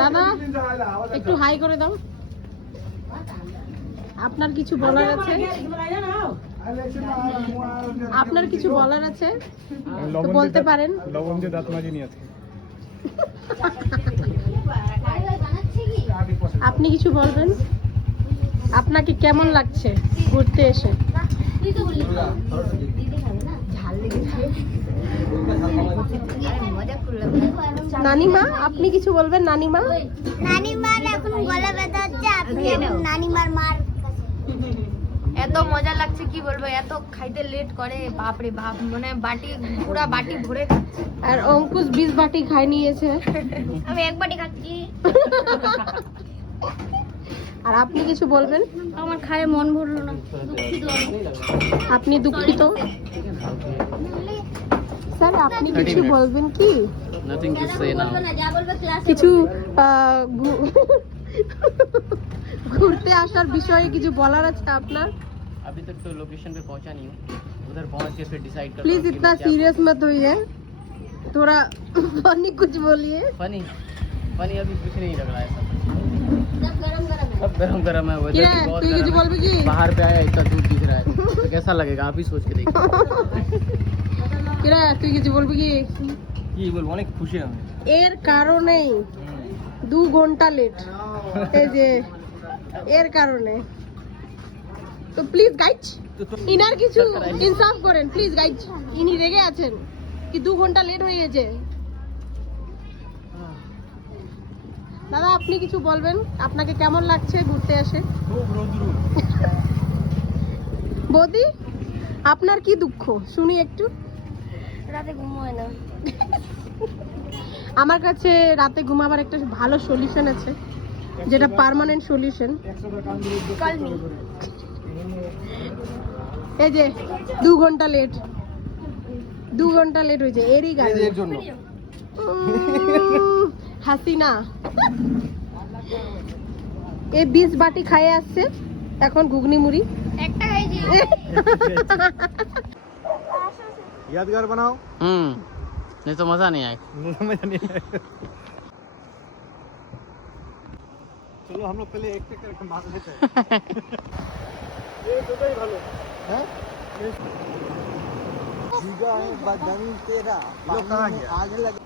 দাদা একটু হাই করে দাও। আপনার কিছু বলার আছে? আপনার কিছু বলার আছে তো বলতে পারেন। লবণ দিয়ে দাঁত মাজি নিয়ে আছে। আপনি কিছু বলবেন? আপনাকে কেমন লাগছে ঘুরতে এসে? নানিমা আপনি কিছু বলবেন? নানিমা নানিমার এখন গলা ব্যথা হচ্ছে, আপনি এখন নানিমার মার এত মজা লাগছে কি বলবো, এত খাইতে লেট করে বাপরে বাপ, মানে বাটি পুরা বাটি ভরে খাচ্ছে। আর অঙ্কুশ 20 বাটি খাই নিয়েছে। আমি এক বাটি খাচ্ছি। আর আপনি কিছু বলবেন? আমার খায়ে মন ভরলো না, দুঃখিত আমি। আপনি দুঃখিত? স্যার আপনি কিছু বলবেন কি? Nothing to say now. যা বলবে ক্লাসে কিছু ঘুরতে আসার বিষয়ে কিছু বলার আছে আপনার? अभी तक तो लोकेशन पे पहुंचा नहीं हूँ, उधर पहुंच के फिर डिसाइड कर। प्लीज इतना सीरियस मत होइए, थोड़ा फनी कुछ बोलिए। फनी फनी अभी कुछ नहीं लग रहा है, सब गरम गरम है। सब गरम गरम है। वेदर क्या भी है? बहुत तू ये जो गरम बोल भी की? है। बाहर पे आया इतना दूर दिख रहा है, तो कैसा लगेगा आप ही सोच के देखिए। কিরা তুই কিছু বলবি কি? কি বলবো, অনেক খুশি আমি। এর কারণেই 2 ঘন্টা লেট, এই যে এর কারণে। তো প্লিজ গাইড ইনার কিছু ইনসাফ করেন প্লিজ গাইড। ইনি রেগে আছেন কি 2 ঘন্টা লেট হয়ে গেছে। দাদা আপনি কিছু বলবেন? আপনাকে কেমন লাগছে ঘুরতে এসে? খুব রৌদ্র। বৌদি আপনার কি দুঃখ শুনি একটু। রাতে ঘুম হয় না। আমার কাছে রাতে ঘুমাবার একটা ভালো সলিউশন আছে, যেটা পার্মানেন্ট সলিউশন। কালমি এই যে 2 ঘন্টা লেট, 2 ঘন্টা লেট হয়েছে এরই গাড়ি এর জন্য হাসিনা এই 20 বাটি খাইয়ে আসছে, এখন ঘুগনি মুড়ি একটা খাইছি। यादगार बनाओ। नहीं तो मजा नहीं आएगा। मजा नहीं आएगा। चलो हम लोग पहले एक एक करके मार लेते हैं। ये तो ही भालो हैं। जीगा है बदन तेरा। लोग कहाँ गया? आगे लगे।